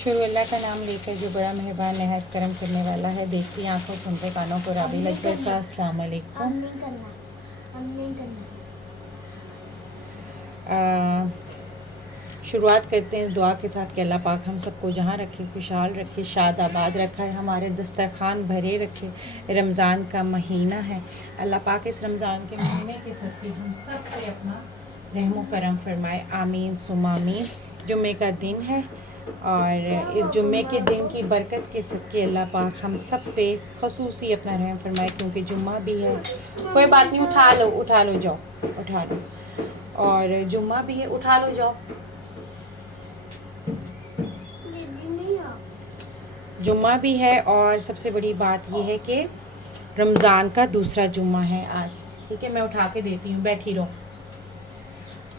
शुरू अल्लाह का नाम लेकर जो बड़ा मेहरबान नहायत करम करने वाला है। देखती आंखों सुनते कानों को राबी लजबर का अस्सलाम वालेकुम। शुरुआत करते हैं दुआ के साथ कि अल्लाह पाक हम सबको जहाँ रखे खुशहाल रखे, शाद आबाद रखा है, हमारे दस्तरखान भरे रखे। रमज़ान का महीना है, अल्लाह पाक इस रमज़ान के महीने के सदक़े हम सब पे अपना रहमो करम फरमाए, आमीन सुम्मा आमीन। जुम्मे का दिन है और इस जुम्मे के दिन की बरकत के सदक़े अल्लाह पाक हम सब पे ख़ुसूसी अपना रहम फरमाए, क्योंकि जुम्मा भी है। कोई बात नहीं, उठा लो जाओ, उठा लो। और जुम्मा भी है, उठा लो जाओ। जुम्मा भी है और सबसे बड़ी बात यह है कि रमज़ान का दूसरा जुम्मा है आज। ठीक है, मैं उठा के देती हूँ, बैठी रहो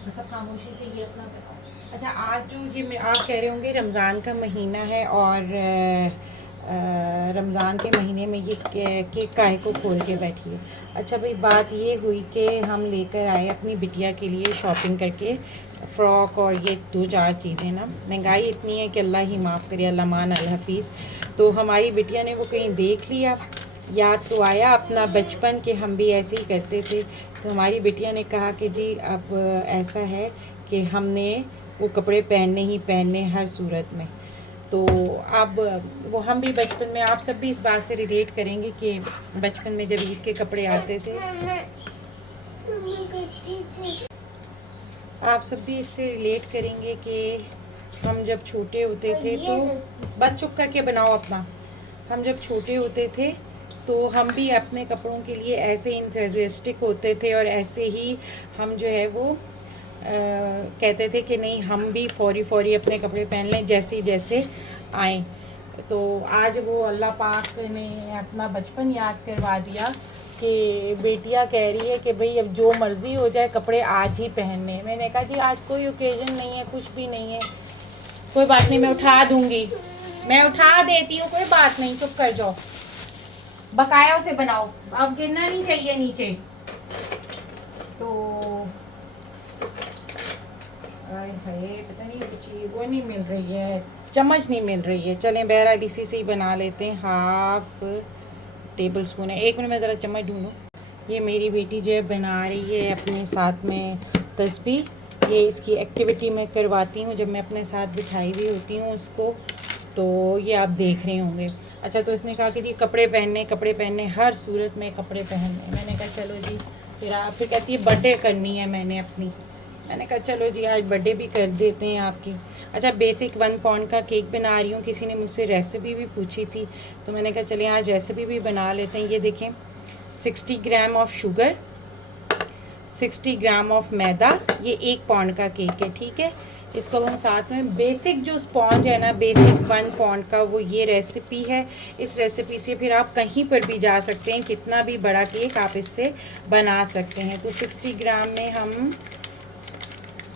बस, अब खामोशी से ये अपना बताओ। अच्छा, आज जो ये आप कह रहे होंगे रमज़ान का महीना है और रमज़ान के महीने में ये केक काहे को खोल के बैठी है। अच्छा भाई, बात ये हुई कि हम लेकर आए अपनी बिटिया के लिए शॉपिंग करके फ़्रॉक और ये 2-4 चीज़ें ना। महंगाई इतनी है कि अल्लाह ही माफ़ करे, अल्लाह मान अल हफ़ीज़। तो हमारी बिटिया ने वो कहीं देख लिया, याद तो आया अपना बचपन कि हम भी ऐसे ही करते थे। तो हमारी बिटिया ने कहा कि जी अब ऐसा है कि हमने वो कपड़े पहनने ही पहनने हर सूरत में। तो अब वो हम भी बचपन में, आप सब भी इस बात से रिलेट करेंगे कि बचपन में जब ईद के कपड़े आते थे, आप सब भी इससे रिलेट करेंगे कि हम जब छोटे होते थे तो बस चुप करके बनाओ अपना। हम जब छोटे होते थे तो हम भी अपने कपड़ों के लिए ऐसे इंथुसियास्टिक होते थे और ऐसे ही हम जो है वो कहते थे कि नहीं, हम भी फौरी अपने कपड़े पहन लें जैसे जैसे आए। तो आज वो अल्लाह पाक ने अपना बचपन याद करवा दिया कि बेटियां कह रही है कि भाई अब जो मर्ज़ी हो जाए कपड़े आज ही पहनने। मैंने कहा जी आज कोई ओकेजन नहीं है, कुछ भी नहीं है। कोई बात नहीं, मैं उठा दूँगी, मैं उठा देती हूँ, कोई बात नहीं, चुप कर जाओ। बकाया उसे बनाओ, अब गिरना नहीं चाहिए नीचे। तो पता नहीं चीज़ वो नहीं मिल रही है, चम्मच नहीं मिल रही है। चलें बहरहाल इसी से ही बना लेते हैं। 1/2 टेबल स्पून है। 1 मिनट में ज़रा चम्मच ढूंढूँ। ये मेरी बेटी जो है बना रही है अपने साथ में तस्बीह। ये इसकी एक्टिविटी मैं करवाती हूँ जब मैं अपने साथ बिठाई हुई होती हूँ उसको, तो ये आप देख रहे होंगे। अच्छा, तो इसने कहा कि जी कपड़े पहनने हर सूरत में कपड़े पहनने। मैंने कहा चलो जी, फिर कहती है बर्थडे करनी है मैंने कहा चलो जी आज बर्थडे भी कर देते हैं आपकी। अच्छा, बेसिक 1 पाउंड का केक बना रही हूँ। किसी ने मुझसे रेसिपी भी पूछी थी तो मैंने कहा चलिए आज रेसिपी भी बना लेते हैं। ये देखें, 60 gram of sugar, 60 gram of मैदा, ये 1 पाउंड का केक है। ठीक है, इसको हम साथ में बेसिक जो स्पॉन्ज है ना, बेसिक 1 पाउंड का, वो ये रेसिपी है। इस रेसिपी से फिर आप कहीं पर भी जा सकते हैं, कितना भी बड़ा केक आप इससे बना सकते हैं। तो 60 ग्राम में हम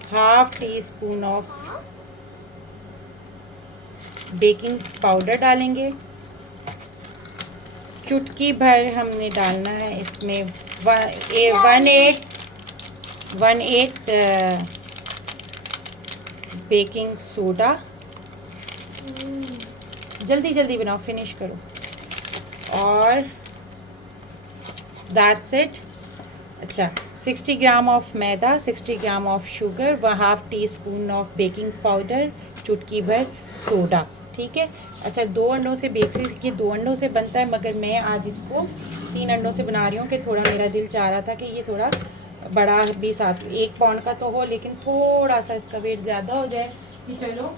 1/2 टीस्पून ऑफ बेकिंग पाउडर डालेंगे। चुटकी भर हमने डालना है इसमें 1/8 बेकिंग सोडा। जल्दी बनाओ, फिनिश करो। और दैट्स इट। अच्छा, 60 gram of maida, 60 gram of sugar, 1/2 teaspoon of baking powder, चुटकी भर सोडा। ठीक है। अच्छा, 2 अंडों से बेसिक ये 2 अंडों से बनता है, मगर मैं आज इसको 3 अंडों से बना रही हूँ कि थोड़ा मेरा दिल चाह रहा था कि ये थोड़ा बड़ा भी साथ 1 पाउंड का तो हो, लेकिन थोड़ा सा इसका वेट ज़्यादा हो जाए कि चलो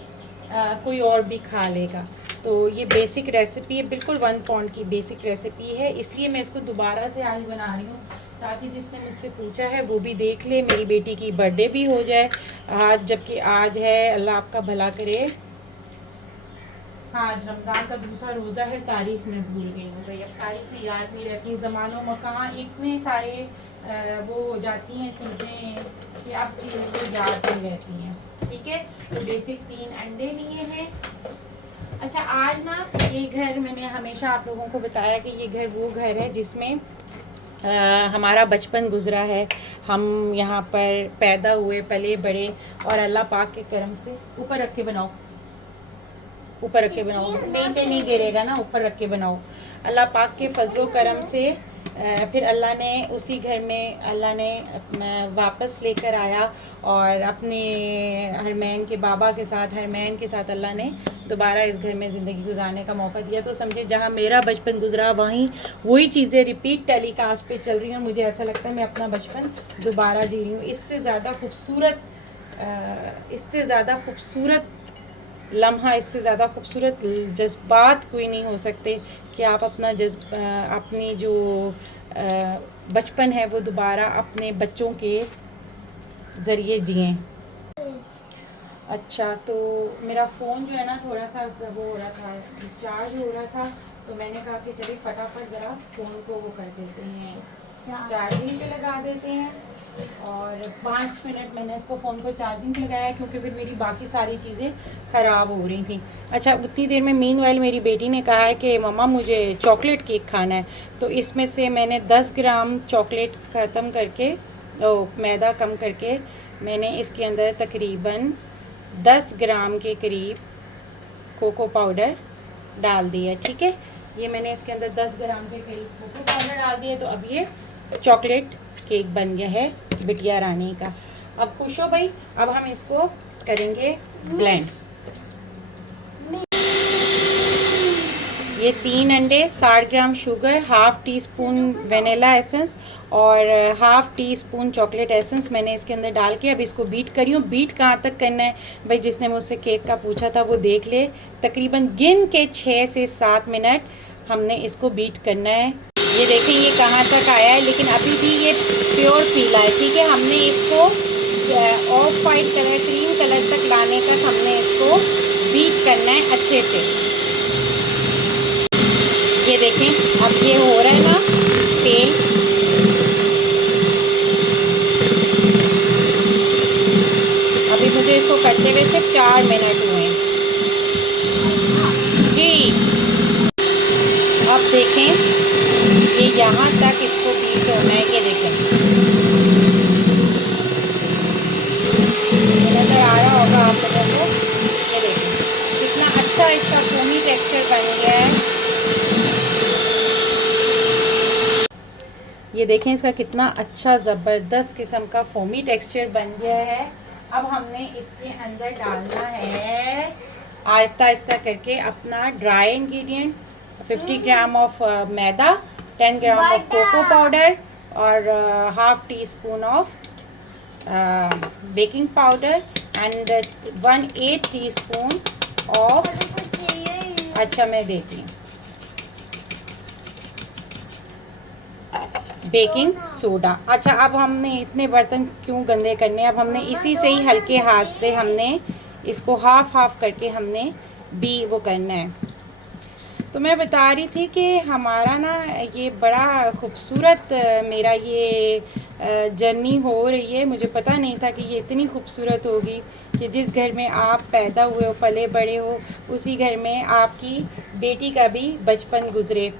कोई और भी खा लेगा। तो ये बेसिक रेसिपी है, बिल्कुल 1 पाउंड की बेसिक रेसिपी है, इसलिए मैं इसको दोबारा से आज बना रही हूँ ताकि जिसने मुझसे पूछा है वो भी देख ले, मेरी बेटी की बर्थडे भी हो जाए आज, जबकि आज है, अल्लाह आपका भला करे, हाँ आज रमज़ान का दूसरा रोज़ा है। तारीख में भूल गई हूँ भाई, अब तारीख याद नहीं रहती, ज़मानो मकान इतने सारे वो हो जाती हैं चीज़ें कि अब चीज़ों को याद नहीं रहती हैं। ठीक है, तो बेसिक 3 अंडे लिए हैं। अच्छा, आज ना ये घर, मैंने हमेशा आप लोगों को बताया कि ये घर वो घर है जिसमें हमारा बचपन गुजरा है, हम यहाँ पर पैदा हुए, पले बड़े, और अल्लाह पाक के करम से ऊपर रख के बनाओ, ऊपर रख के बनाओ, नीचे नहीं गिरेगा ना, ऊपर रख के बनाओ। अल्लाह पाक के फजलो करम से फिर अल्लाह ने उसी घर में अल्लाह ने वापस लेकर आया, और अपने हरमैन के बाबा के साथ, हरमैन के साथ अल्लाह ने दोबारा इस घर में ज़िंदगी गुजारने का मौका दिया। तो समझे जहाँ मेरा बचपन गुजरा वहीं वही चीज़ें रिपीट टेलीकास्ट पे चल रही हैं। मुझे ऐसा लगता है मैं अपना बचपन दोबारा जी रही हूँ। इससे ज़्यादा खूबसूरत लम्हा, इससे ज़्यादा खूबसूरत जज्बात कोई नहीं हो सकते कि आप अपनी जो बचपन है वो दोबारा अपने बच्चों के ज़रिए जिएं। अच्छा, तो मेरा फ़ोन जो है ना थोड़ा सा वो हो रहा था, डिस्चार्ज हो रहा था, तो मैंने कहा कि चलिए फटाफट ज़रा फ़ोन को वो कर देते हैं, चार्जिंग पे लगा देते हैं। और 5 मिनट मैंने इसको फ़ोन को चार्जिंग पे लगाया, क्योंकि फिर मेरी बाकी सारी चीज़ें ख़राब हो रही थी। अच्छा, उतनी देर में मीनवाइल मेरी बेटी ने कहा है कि मम्मा मुझे चॉकलेट केक खाना है, तो इसमें से मैंने 10 ग्राम चॉकलेट ख़त्म करके, मैदा कम करके, मैंने इसके अंदर तकरीबन 10 ग्राम के करीब कोको पाउडर डाल दिया। ठीक है, ये मैंने इसके अंदर 10 ग्राम के करीब कोको पाउडर डाल दिया। तो अब ये चॉकलेट केक बन गया है बिटिया रानी का। अब खुश हो भाई, अब हम इसको करेंगे ब्लेंड। ये 3 अंडे, 60 gram sugar, half teaspoon vanilla essence और half teaspoon chocolate essence मैंने इसके अंदर डाल के अब इसको बीट करी हूँ। बीट कहाँ तक करना है भाई, जिसने मुझसे केक का पूछा था वो देख ले। तकरीबन गिन के 6 से 7 मिनट हमने इसको बीट करना है। ये देखें ये कहाँ तक आया है, लेकिन अभी भी ये प्योर पीला है। ठीक है, हमने इसको of white colour, cream colour तक लाने तक हमने इसको बीट करना है अच्छे से। ये देखें अब ये हो रहा है ना तेल, अभी मुझे इसको करते हुए सिर्फ 4 मिनट हुए जी। अब देखें ये यहाँ तक इसको बीट होना है। ये देखें नज़र आ रहा होगा आप लोगों को। ये देखें कितना अच्छा इसका फोमी टेक्सचर बन गया है। ये देखें इसका कितना अच्छा ज़बरदस्त किस्म का फोमी टेक्सचर बन गया है। अब हमने इसके अंदर डालना है आहिस्ता आहिस्ता करके अपना ड्राई इंग्रेडिएंट, 50 ग्राम ऑफ मैदा, 10 ग्राम ऑफ कोको पाउडर और half teaspoon of baking powder and 1/8 teaspoon of, अच्छा मैं देती हूँ, बेकिंग सोडा। अच्छा, अब हमने इतने बर्तन क्यों गंदे करने, अब हमने इसी से ही हल्के हाथ से हमने इसको हाफ करके हमने भी वो करना है। तो मैं बता रही थी कि हमारा ना ये बड़ा खूबसूरत मेरा ये जर्नी हो रही है। मुझे पता नहीं था कि ये इतनी खूबसूरत होगी कि जिस घर में आप पैदा हुए हो, पले बड़े हो, उसी घर में आपकी बेटी का भी बचपन गुजरे।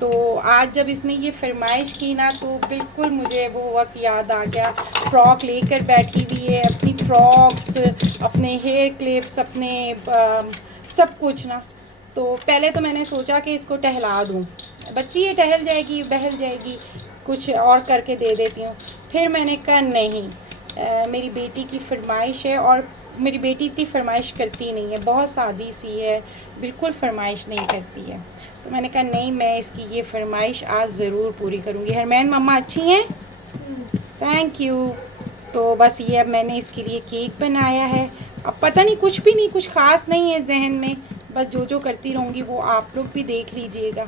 तो आज जब इसने ये फरमाइश की ना, तो बिल्कुल मुझे वो वक्त याद आ गया। फ़्रॉक लेकर बैठी हुई है, अपनी फ़्रॉक्स, अपने हेयर क्लिप्स, अपने सब कुछ ना। तो पहले तो मैंने सोचा कि इसको टहला दूँ, बच्ची ये टहल जाएगी, बहल जाएगी, कुछ और करके दे देती हूँ। फिर मैंने कहा नहीं, मेरी बेटी की फरमाइश है, और मेरी बेटी इतनी फरमाइश करती नहीं है, बहुत सादी सी है, बिल्कुल फरमाइश नहीं करती है। तो मैंने कहा नहीं, मैं इसकी ये फरमाइश आज ज़रूर पूरी करूँगी। हरमैन मम्मा अच्छी हैं, थैंक यू। तो बस ये अब मैंने इसके लिए केक बनाया है। अब पता नहीं, कुछ भी नहीं, कुछ ख़ास नहीं है जहन में, बस जो जो करती रहूँगी वो आप लोग भी देख लीजिएगा।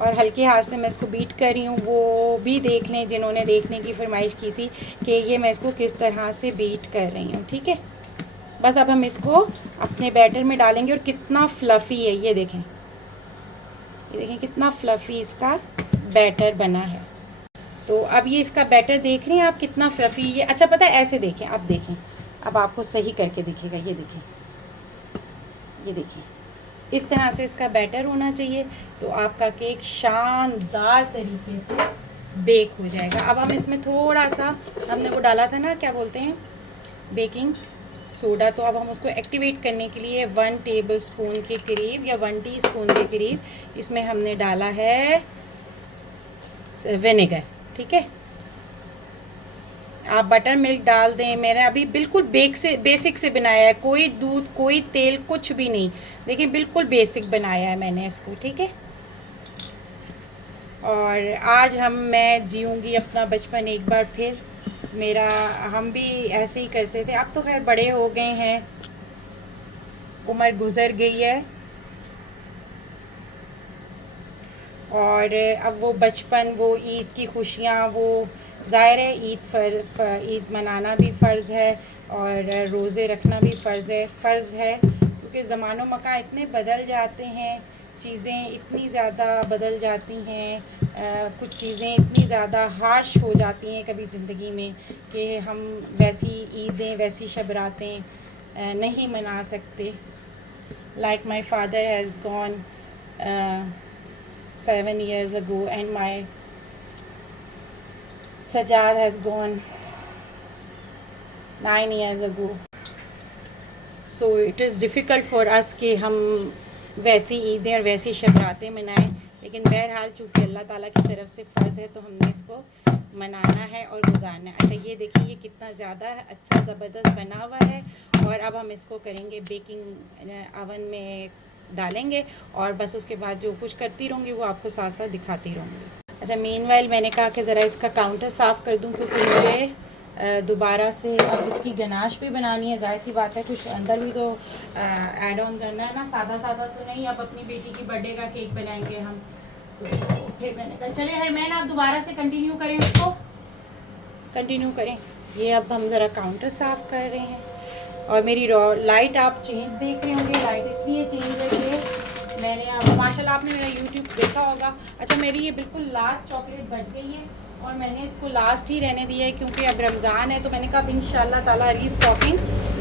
और हल्के हाथ से मैं इसको बीट कर रही हूँ, वो भी देख लें जिन्होंने देखने की फरमाइश की थी कि ये मैं इसको किस तरह से बीट कर रही हूँ। ठीक है, बस अब हम इसको अपने बैटर में डालेंगे। और कितना फ्लफ़ी है, ये देखें, ये देखें कितना फ्लफ़ी इसका बैटर बना है। तो अब ये इसका बैटर देख रहे हैं आप कितना फ्लफ़ी ये। अच्छा पता है, ऐसे देखें, अब देखें, अब आपको सही करके दिखेगा। ये देखें, ये देखिए, इस तरह से इसका बैटर होना चाहिए। तो आपका केक शानदार तरीके से बेक हो जाएगा। अब हम इसमें थोड़ा सा, हमने वो डाला था ना, क्या बोलते हैं, बेकिंग सोडा, तो अब हम उसको एक्टिवेट करने के लिए 1 टेबलस्पून के करीब या 1 टीस्पून के करीब इसमें हमने डाला है विनेगर। ठीक है, आप बटर मिल्क डाल दें। मैंने अभी बिल्कुल बेसिक से बनाया है, कोई दूध कोई तेल कुछ भी नहीं। देखिए बिल्कुल बेसिक बनाया है मैंने इसको। ठीक है, और आज मैं जीऊँगी अपना बचपन एक बार फिर। मेरा, हम भी ऐसे ही करते थे। अब तो खैर बड़े हो गए हैं, उम्र गुज़र गई है, और अब वो बचपन, वो ईद की खुशियाँ, वो ज़ाहिर है ईद मनाना भी फ़र्ज़ है और रोज़े रखना भी फ़र्ज़ है, क्योंकि ज़मानो मकान इतने बदल जाते हैं, चीज़ें इतनी ज़्यादा बदल जाती हैं, कुछ चीज़ें इतनी ज़्यादा हार्श हो जाती हैं कभी ज़िंदगी में कि हम वैसी ईदें, वैसी शब रातें नहीं मना सकते। Like my father has gone 7 years ago, and my Sajad has gone 9 years ago. So it is difficult for us कि हम वैसी ईदें और वैसी शब रातें मनाएं, लेकिन बहरहाल चूँकि अल्लाह ताला की तरफ से फ़र्ज़ है तो हमने इसको मनाना है और गुजारना है। अच्छा, ये देखिए ये कितना ज़्यादा अच्छा ज़बरदस्त बना हुआ है, और अब हम इसको करेंगे बेकिंग अवन में डालेंगे, और बस उसके बाद जो कुछ करती रहूँगी वो आपको साथ साथ दिखाती रहूँगी। अच्छा, मीनवाइल मैंने कहा कि ज़रा इसका काउंटर साफ़ कर दूँ, क्योंकि मुझे दोबारा से अब उसकी गनाश भी बनानी है। जाहिर सी बात है, कुछ अंदर भी तो ऐड ऑन करना है ना, सादा सादा तो नहीं। अब अपनी बेटी की बर्थडे का केक बनाएंगे हम, तो फिर मैंने कहा चले हरमैन आप दोबारा से कंटिन्यू करें, उसको कंटिन्यू करें। ये अब हम ज़रा काउंटर साफ़ कर रहे हैं, और मेरी लाइट आप चेंज देख रहे होंगे। लाइट इसलिए चेंज है कि मैंने, अब माशाल्लाह आपने मेरा यूट्यूब देखा होगा। अच्छा, मेरी ये बिल्कुल लास्ट चॉकलेट बच गई है, और मैंने इसको लास्ट ही रहने दिया है क्योंकि अब रमज़ान है, तो मैंने कहा इंशाल्लाह ताला रीस्टॉकिंग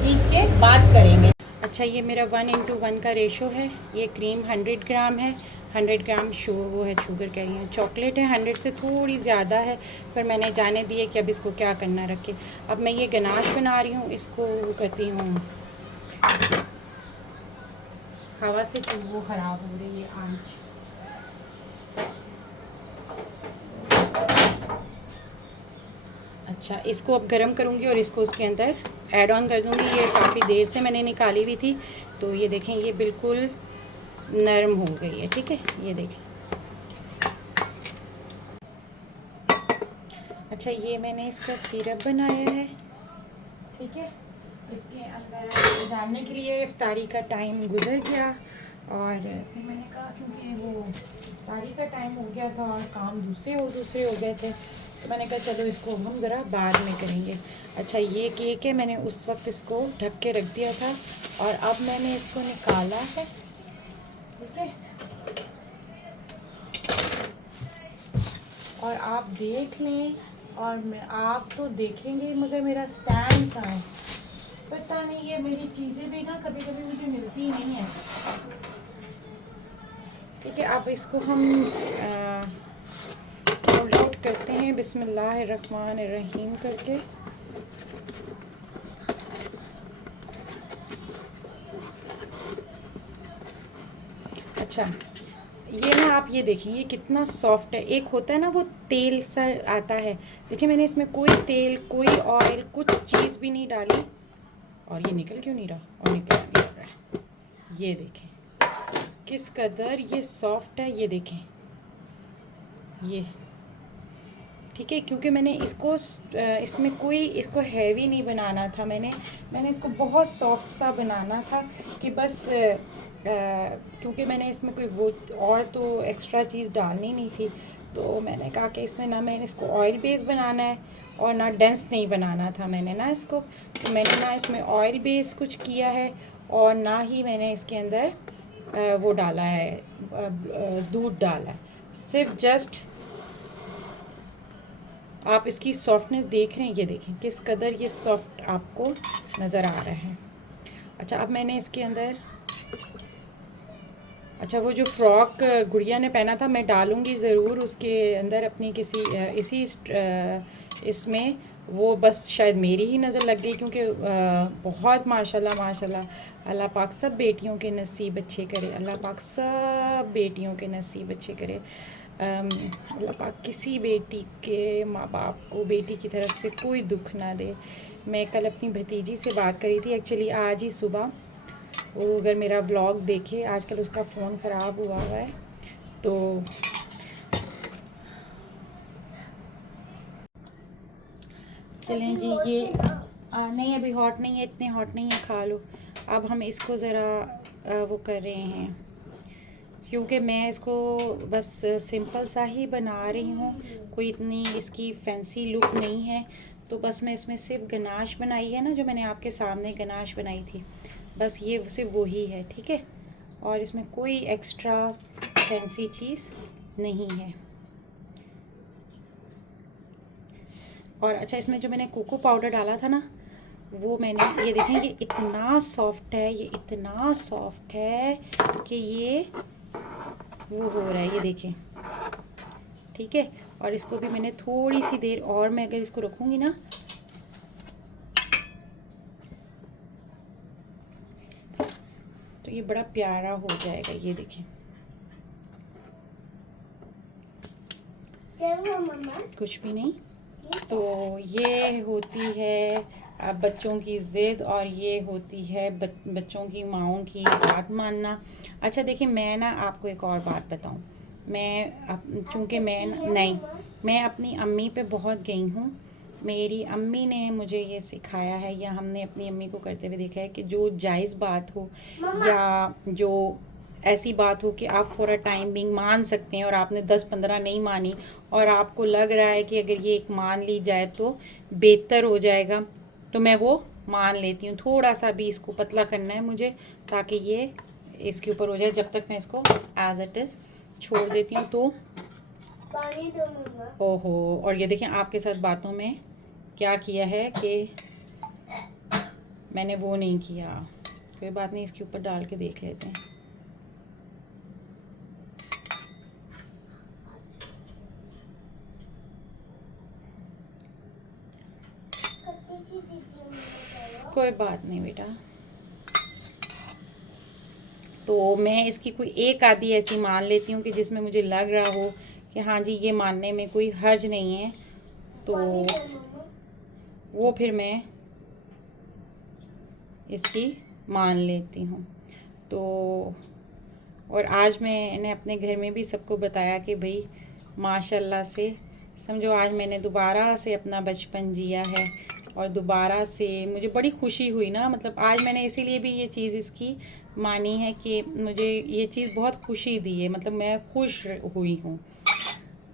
ईद के बाद करेंगे। अच्छा, ये मेरा 1:1 का रेशो है। ये क्रीम 100 ग्राम है, 100 ग्राम वो है, शुगर कह रही है, चॉकलेट है 100 से थोड़ी ज़्यादा है, पर मैंने जाने दिए कि अब इसको क्या करना रखे। अब मैं ये गनाश बना रही हूँ, इसको करती हूँ, हवा से वो ख़राब हो रही है आंच। अच्छा, इसको अब गरम करूँगी और इसको उसके अंदर ऐड ऑन कर दूँगी। ये काफ़ी देर से मैंने निकाली हुई थी, तो ये देखें ये बिल्कुल नरम हो गई है। ठीक है, ये देखें। अच्छा, ये मैंने इसका सिरप बनाया है। ठीक है, इसके अंदर डालने के लिए इफ्तारी का टाइम गुजर गया, और फिर मैंने कहा क्योंकि वो इफ्तारी का टाइम हो गया था और काम दूसरे हो गए थे, तो मैंने कहा चलो इसको हम ज़रा बाद में करेंगे। अच्छा, ये केक है, मैंने उस वक्त इसको ढक के रख दिया था, और अब मैंने इसको निकाला है। ठीक है, और आप देख लें, और आप तो देखेंगे, मगर मेरा स्टैंड कहाँ है पता नहीं। ये मेरी चीज़ें भी ना कभी कभी मुझे मिलती नहीं है। ठीक है, अब इसको हम होल्ड आउट करते हैं बिस्मिल्लाहिर्रहमानिर्रहीम करके। अच्छा, ये ना आप ये देखिए ये कितना सॉफ्ट है। एक होता है ना वो तेल सा आता है, देखिए मैंने इसमें कोई तेल कोई ऑयल कुछ चीज़ भी नहीं डाली, और ये निकल क्यों नहीं रहा, और निकल रहा है। ये देखें किस कदर ये सॉफ्ट है, ये देखें ये। ठीक है, क्योंकि मैंने इसको इसमें कोई इसको हैवी नहीं बनाना था, मैंने इसको बहुत सॉफ्ट सा बनाना था कि बस क्योंकि मैंने इसमें कोई वो और तो एक्स्ट्रा चीज़ डालनी नहीं थी, तो मैंने कहा कि इसमें ना मैंने इसको ऑयल बेस बनाना है और ना डेंस नहीं बनाना था मैंने ना इसको, तो मैंने ना इसमें ऑयल बेस कुछ किया है, और ना ही मैंने इसके अंदर वो डाला है, दूध डाला है, सिर्फ जस्ट आप इसकी सॉफ्टनेस देख रहे हैं, ये देखें किस कदर ये सॉफ्ट आपको नज़र आ रहा है। अच्छा, अब मैंने इसके अंदर अच्छा, वो जो फ्रॉक गुड़िया ने पहना था मैं डालूँगी ज़रूर उसके अंदर अपनी किसी इसमें। वो बस शायद मेरी ही नज़र लग गई, क्योंकि बहुत माशाल्लाह माशाल्लाह। अल्लाह पाक सब बेटियों के नसीब अच्छे करे, अल्लाह पाक सब बेटियों के नसीब अच्छे करे। अल्लाह पाक किसी बेटी के माँ बाप को बेटी की तरफ से कोई दुख ना दे। मैं कल अपनी भतीजी से बात करी थी एक्चुअली आज ही सुबह। वो अगर मेरा ब्लॉग देखे, आजकल उसका फ़ोन ख़राब हुआ है तो चलें जी। ये नहीं, अभी हॉट नहीं है, इतने हॉट नहीं है, खा लो। अब हम इसको ज़रा वो कर रहे हैं, क्योंकि मैं इसको बस सिंपल सा ही बना रही हूँ, कोई इतनी इसकी फैंसी लुक नहीं है। तो बस मैं इसमें सिर्फ गनाश बनाई है ना, जो मैंने आपके सामने गनाश बनाई थी, बस ये सिर्फ वही है, ठीक है। और इसमें कोई एक्स्ट्रा फैंसी चीज़ नहीं है। और अच्छा, इसमें जो मैंने कोको पाउडर डाला था ना, वो मैंने, ये देखें, ये इतना सॉफ्ट है, ये इतना सॉफ्ट है कि ये वो हो रहा है, ये देखें, ठीक है। और इसको भी मैंने थोड़ी सी देर और, मैं अगर इसको रखूँगी ना तो ये बड़ा प्यारा हो जाएगा, ये देखें। कुछ भी नहीं। तो ये होती है बच्चों की ज़िद, और ये होती है बच्चों की माओं की बात मानना। अच्छा देखिए, मैं ना आपको एक और बात बताऊं, चूँकि मैं अपनी अम्मी पे बहुत गई हूँ। मेरी अम्मी ने मुझे ये सिखाया है, या हमने अपनी अम्मी को करते हुए देखा है, कि जो जायज़ बात हो या जो ऐसी बात हो कि आप फॉर अ टाइम बिंग मान सकते हैं और आपने 10-15 नहीं मानी, और आपको लग रहा है कि अगर ये एक मान ली जाए तो बेहतर हो जाएगा, तो मैं वो मान लेती हूँ। थोड़ा सा भी इसको पतला करना है मुझे, ताकि ये इसके ऊपर हो जाए। जब तक मैं इसको एज इट इज़ छोड़ देती हूँ तो पानी दो मम्मा। ओहो। और ये देखें, आपके साथ बातों में क्या किया है कि मैंने वो नहीं किया। कोई बात नहीं, इसके ऊपर डाल के देख लेते हैं। कोई बात नहीं बेटा। तो मैं इसकी कोई एक आधी ऐसी मान लेती हूँ कि जिसमें मुझे लग रहा हो कि हाँ जी, ये मानने में कोई हर्ज नहीं है, तो वो फिर मैं इसकी मान लेती हूँ। तो और आज मैंने अपने घर में भी सबको बताया कि भाई माशाल्लाह से समझो, आज मैंने दोबारा से अपना बचपन जिया है, और दोबारा से मुझे बड़ी खुशी हुई ना। मतलब आज मैंने इसीलिए भी ये चीज़ इसकी मानी है कि मुझे ये चीज़ बहुत खुशी दी है, मतलब मैं खुश हुई हूँ।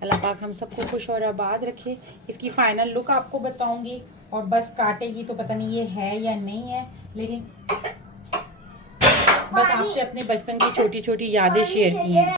अल्लाह पाक हम सबको खुश और आबाद रखे। इसकी फ़ाइनल लुक आपको बताऊँगी, और बस काटेगी तो पता नहीं ये है या नहीं है, लेकिन बस आपसे अपने बचपन की छोटी छोटी यादें शेयर की हैं।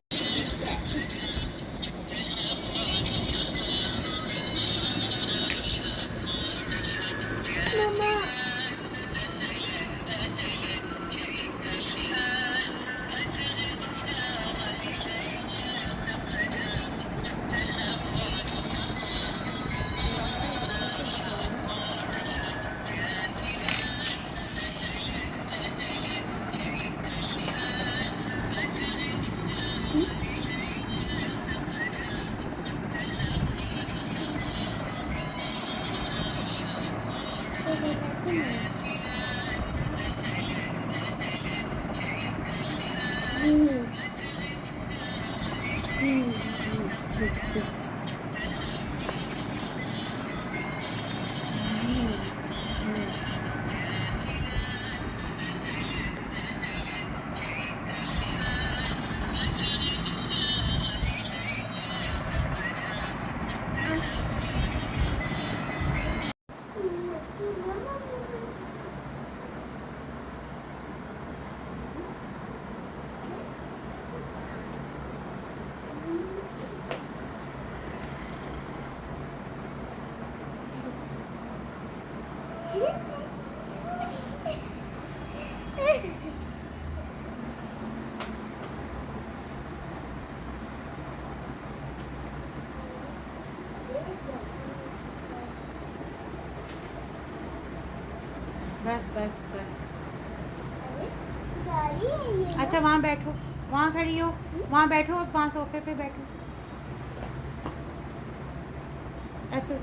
बस बस बस। अरे गाड़ी है ये ना? अच्छा वहाँ बैठो, वहाँ खड़ी हो, वहाँ बैठो, वहाँ सोफे पे बैठो, ऐसे